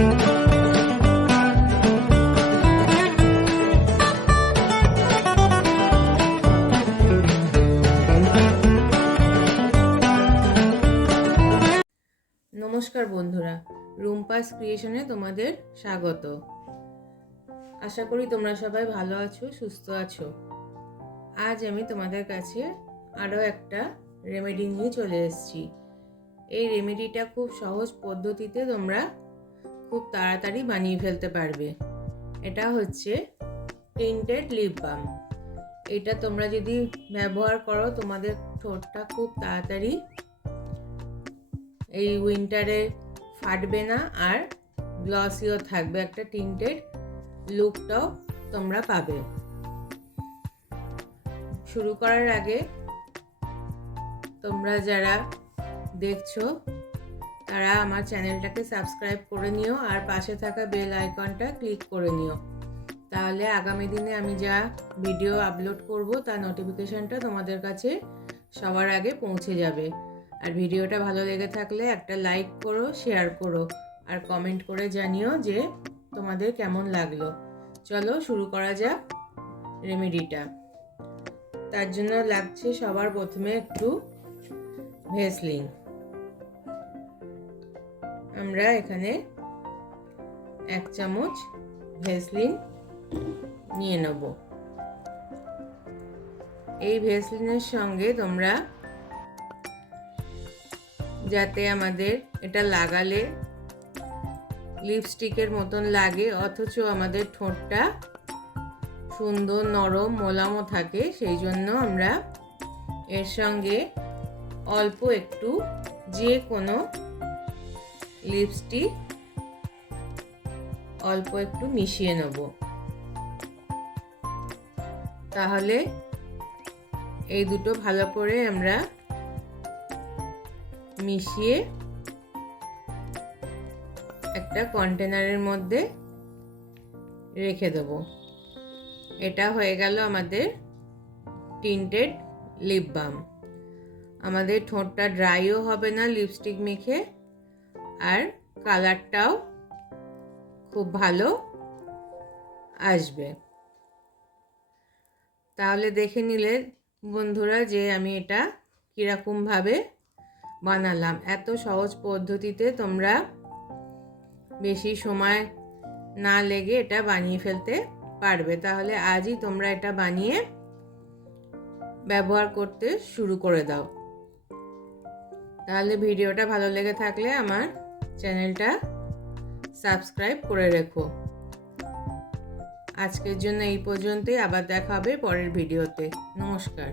নমস্কার বন্ধুরা, রুম্পাস ক্রিয়েশনে তোমাদের স্বাগত। আশা করি তোমরা সবাই ভালো আছো, সুস্থ আছো। আজ আমি তোমাদের কাছে আরও একটা রেমেডি নিয়ে চলে এসেছি। এই রেমেডিটা খুব সহজ পদ্ধতিতে তোমরা খুব তাড়াতাড়ি বানিয়ে ফেলতে পারবে। এটা হচ্ছে টিন্টেড লিপ বাম। এটা তোমরা যদি ব্যবহার করো তোমাদের ঠোঁটটা খুব তাড়াতাড়ি এই উইন্টারে ফাটবে না, আর গ্লসিও থাকবে, একটা টিন্টেড লুকটাও তোমরা পাবে। শুরু করার আগে তোমরা যারা দেখছো তারা আমার চ্যানেলটাকে সাবস্ক্রাইব করে নিও, আর পাশে থাকা বেল আইকনটা ক্লিক করে নিও। তাহলে আগামী দিনে আমি যা ভিডিও আপলোড করব তার নোটিফিকেশনটা তোমাদের কাছে সবার আগে পৌঁছে যাবে। আর ভিডিওটা ভালো লেগে থাকলে একটা লাইক করো, শেয়ার করো, আর কমেন্ট করে জানিও যে তোমাদের কেমন লাগলো। চলো শুরু করা যাক রেমেডিটা। তার জন্য লাগছে সবার প্রথমে একটু ভ্যাসলিন। আমরা এখানে 1 চামচ ভ্যাসলিন নিয়ে নেব। এই ভ্যাসলিনের সঙ্গে তোমরা, যাতে আমাদের এটা লাগালে লিপস্টিকের মতন লাগে অথচ আমাদের ঠোঁটটা সুন্দর নরম মোলামও থাকে, সেই জন্য আমরা এর সঙ্গে অল্প একটু যে কোনো লিপস্টিক অল্প একটু মিশিয়ে নেব। তাহলে এই দুটো ভালো করে আমরা মিশিয়ে একটা কন্টেনারের মধ্যে রেখে দেব। এটা হয়ে গেল আমাদের টিন্টেড লিপ বাম। আমাদের ঠোঁটটা ড্রাইও হবে না লিপস্টিক মেখে, আর কালারটাও খুব ভালো আসবে। তাহলে দেখে নিলে বন্ধুরা যে আমি এটা কীরকমভাবে বানালাম। এত সহজ পদ্ধতিতে তোমরা বেশি সময় না লেগে এটা বানিয়ে ফেলতে পারবে। তাহলে আজই তোমরা এটা বানিয়ে ব্যবহার করতে শুরু করে দাও। তাহলে ভিডিওটা ভালো লেগে থাকলে আমার চ্যানেলটা সাবস্ক্রাইব করে রেখো। আজকের জন্য এই পর্যন্তই, আবার দেখা হবে পরের ভিডিওতে। নমস্কার।